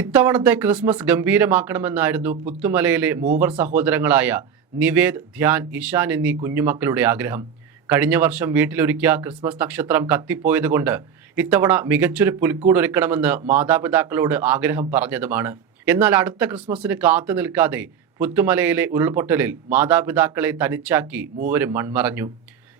ഇത്തവണത്തെ ക്രിസ്മസ് ഗംഭീരമാക്കണമെന്നായിരുന്നു പുത്തുമലയിലെ മൂവർ സഹോദരങ്ങളായ നിവേദ്, ധ്യാൻ, ഇഷാൻ എന്നീ കുഞ്ഞുമക്കളുടെ ആഗ്രഹം. കഴിഞ്ഞ വർഷം വീട്ടിലൊരുക്കിയ ക്രിസ്മസ് നക്ഷത്രം കത്തിപ്പോയതുകൊണ്ട് ഇത്തവണ മികച്ചൊരു പുൽക്കൂട് ഒരുക്കണമെന്ന് മാതാപിതാക്കളോട് ആഗ്രഹം പറഞ്ഞതുമാണ്. എന്നാൽ അടുത്ത ക്രിസ്മസിന് കാത്തു നിൽക്കാതെ പുത്തുമലയിലെ ഉരുൾപൊട്ടലിൽ മാതാപിതാക്കളെ തനിച്ചാക്കി മൂവരും മൺമറഞ്ഞു.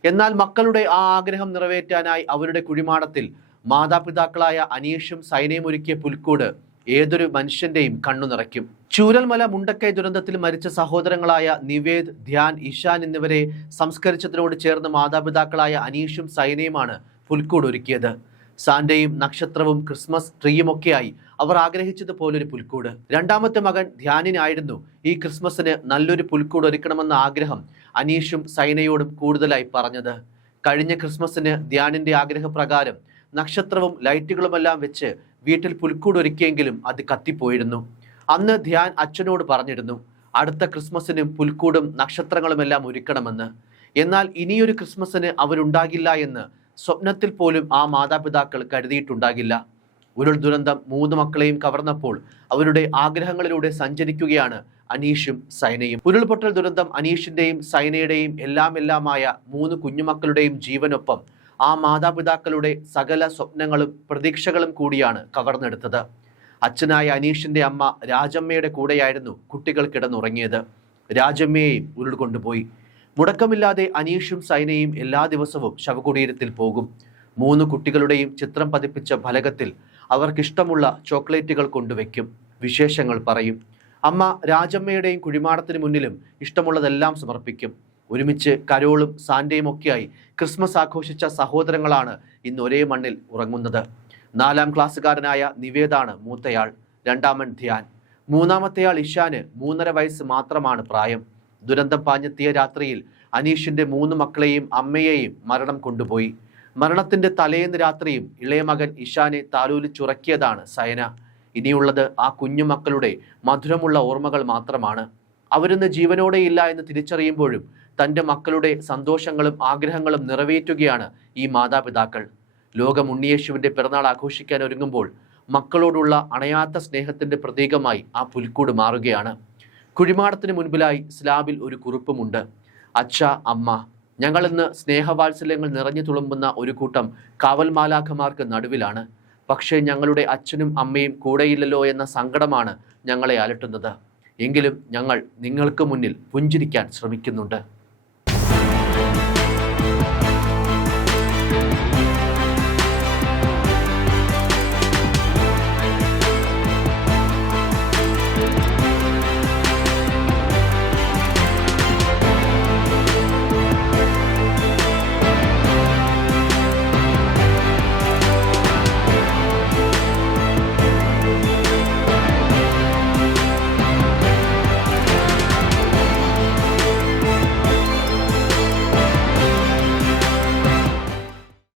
എന്നാൽ മക്കളുടെ ആ ആഗ്രഹം നിറവേറ്റാനായി അവരുടെ കുഴിമാടത്തിൽ മാതാപിതാക്കളായ അനീഷും സൈനയും ഒരുക്കിയ പുൽക്കൂട് ഏതൊരു മനുഷ്യന്റെയും കണ്ണു നിറയ്ക്കും. ചൂരൽമല മുണ്ടക്കൈ ദുരന്തത്തിൽ മരിച്ച സഹോദരങ്ങളായ നിവേദ്, ധ്യാൻ, ഇഷാൻ എന്നിവരെ സംസ്കരിച്ചതിനോട് ചേർന്ന് മാതാപിതാക്കളായ അനീഷും സൈനയുമാണ് പുൽക്കൂട് ഒരുക്കിയത്. സാന്റയും നക്ഷത്രവും ക്രിസ്മസ് ട്രീയുമൊക്കെയായി അവർ ആഗ്രഹിച്ചതുപോലൊരു പുൽക്കൂട്. രണ്ടാമത്തെ മകൻ ധ്യാനിനായിരുന്നു ഈ ക്രിസ്മസിന് നല്ലൊരു പുൽക്കൂട് ഒരുക്കണമെന്ന ആഗ്രഹം അനീഷും സൈനയോടും കൂടുതലായി പറഞ്ഞത്. കഴിഞ്ഞ ക്രിസ്മസിന് ധ്യാനിന്റെ ആഗ്രഹപ്രകാരം നക്ഷത്രവും ലൈറ്റുകളുമെല്ലാം വെച്ച് വീട്ടിൽ പുൽക്കൂട് ഒരുക്കിയെങ്കിലും അത് കത്തിപ്പോയിരുന്നു. അന്ന് ധ്യാൻ അച്ഛനോട് പറഞ്ഞിരുന്നു അടുത്ത ക്രിസ്മസിനും പുൽക്കൂടും നക്ഷത്രങ്ങളുമെല്ലാം ഒരുക്കണമെന്ന്. എന്നാൽ ഇനിയൊരു ക്രിസ്മസിന് അവരുണ്ടാകില്ല എന്ന് സ്വപ്നത്തിൽ പോലും ആ മാതാപിതാക്കൾ കരുതിയിട്ടുണ്ടാകില്ല. ഉരുൾ ദുരന്തം 3 മക്കളെയും കവർന്നപ്പോൾ അവരുടെ ആഗ്രഹങ്ങളിലൂടെ സഞ്ചരിക്കുകയാണ് അനീഷും സൈനയും. ഉരുൾപൊട്ടൽ ദുരന്തം അനീഷിന്റെയും സൈനയുടെയും എല്ലാമായ 3 കുഞ്ഞുമക്കളുടെയും ജീവനൊപ്പം ആ മാതാപിതാക്കളുടെ സകല സ്വപ്നങ്ങളും പ്രതീക്ഷകളും കൂടിയാണ് കവർന്നെടുത്തത്. അച്ഛനായ അനീഷിന്റെ അമ്മ രാജമ്മയുടെ കൂടെയായിരുന്നു കുട്ടികൾ കിടന്നുറങ്ങിയത്. രാജമ്മയെയും ഉരുൾ കൊണ്ടുപോയി. മുടക്കമില്ലാതെ അനീഷും സൈനയും എല്ലാ ദിവസവും ശവകുടീരത്തിൽ പോകും. 3 കുട്ടികളുടെയും ചിത്രം പതിപ്പിച്ച ഫലകത്തിൽ അവർക്കിഷ്ടമുള്ള ചോക്ലേറ്റുകൾ കൊണ്ടുവയ്ക്കും. വിശേഷങ്ങൾ പറയും. അമ്മ രാജമ്മയുടെയും കുഴിമാടത്തിന് മുന്നിലും ഇഷ്ടമുള്ളതെല്ലാം സമർപ്പിക്കും. ഒരുമിച്ച് കരോളും സാന്റയും ഒക്കെയായി ക്രിസ്മസ് ആഘോഷിച്ച സഹോദരങ്ങളാണ് ഇന്ന് ഒരേ മണ്ണിൽ ഉറങ്ങുന്നത്. 4ാം ക്ലാസ്സുകാരനായ നിവേദാണ് മൂത്തയാൾ. രണ്ടാമൻ ധ്യാൻ. മൂന്നാമത്തെയാൾ ഇഷാന് 3.5 വയസ്സ് മാത്രമാണ് പ്രായം. ദുരന്തം പാഞ്ഞെത്തിയ രാത്രിയിൽ അനീഷിന്റെ 3 മക്കളെയും അമ്മയെയും മരണം കൊണ്ടുപോയി. മരണത്തിന്റെ തലേന്ന് രാത്രിയും ഇളയ മകൻ ഇഷാനെ താലോലിച്ചുറക്കിയതാണ് സയന. ഇനിയുള്ളത് ആ കുഞ്ഞുമക്കളുടെ മധുരമുള്ള ഓർമ്മകൾ മാത്രമാണ്. അവരിന്ന് ജീവനോടെയില്ല എന്ന് തിരിച്ചറിയുമ്പോഴും തൻ്റെ മക്കളുടെ സന്തോഷങ്ങളും ആഗ്രഹങ്ങളും നിറവേറ്റുകയാണ് ഈ മാതാപിതാക്കൾ. ലോകം ഉണ്ണിയേശുവിൻ്റെ പിറന്നാൾ ആഘോഷിക്കാൻ ഒരുങ്ങുമ്പോൾ മക്കളോടുള്ള അണയാത്ത സ്നേഹത്തിൻ്റെ പ്രതീകമായി ആ പുൽക്കൂട് മാറുകയാണ്. കുഴിമാടത്തിന് മുൻപിലായി സ്ലാബിൽ ഒരു കുറിപ്പുമുണ്ട്. അച്ഛ, അമ്മ, ഞങ്ങളിന്ന് സ്നേഹവാത്സല്യങ്ങൾ നിറഞ്ഞു തുളുമ്പുന്ന ഒരു കൂട്ടം കാവൽ മാലാഖമാർക്ക് നടുവിലാണ്. പക്ഷേ ഞങ്ങളുടെ അച്ഛനും അമ്മയും കൂടെയില്ലല്ലോ എന്ന സങ്കടമാണ് ഞങ്ങളെ അലട്ടുന്നത്. എങ്കിലും ഞങ്ങൾ നിങ്ങൾക്ക് മുന്നിൽ പുഞ്ചിരിക്കാൻ ശ്രമിക്കുന്നുണ്ട്.